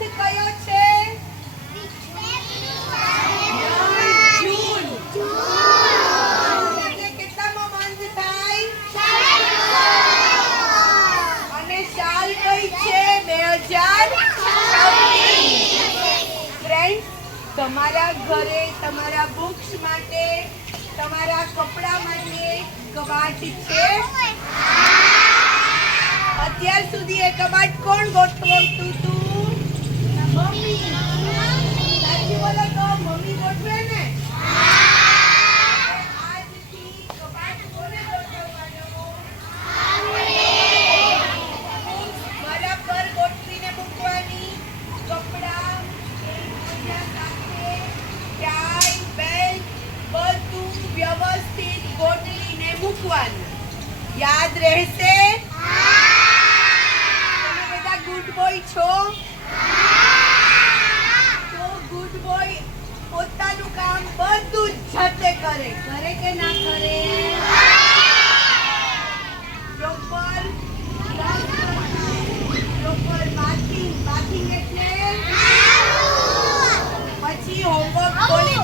Month કયો છે? જૂન. એટલે કેટલામો મંથ થાય? અને સાલ કઈ છે? 2026. ફ્રેન્ડ્સ, તમારા ઘરે તમારા બુક્સ માટે, તમારા કપડા માટે કબાટ છે? અત્યાર સુધી એ કબાટ કોણ ગોઠવતું હતું? મમ્મી. સાચી બોલો તો મમ્મી ગોઠવે ને? આજથી કબાટ કોને ગોઠવવાનો? બરાબર ગોઠવીને મૂકવાની. કપડા એકબીજા સાથે ટાઈ બેલ્ટ બધું વ્યવસ્થિત ગોઠવીને મૂકવાનું. યાદ રહેશે? ગુડ બોય છો? તો ગુડ બોય પોતાનું કામ બધું જાતે કરે. કરે કે ના કરે? પ્રોપર બાથિંગ એટલે પછી હોમવર્ક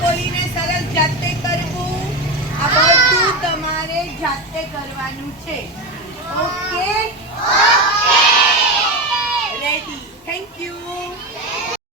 બોલીને સરસ જાતે કરવું. આ બધું તમારે જાતે કરવાનું છે. ઓકે?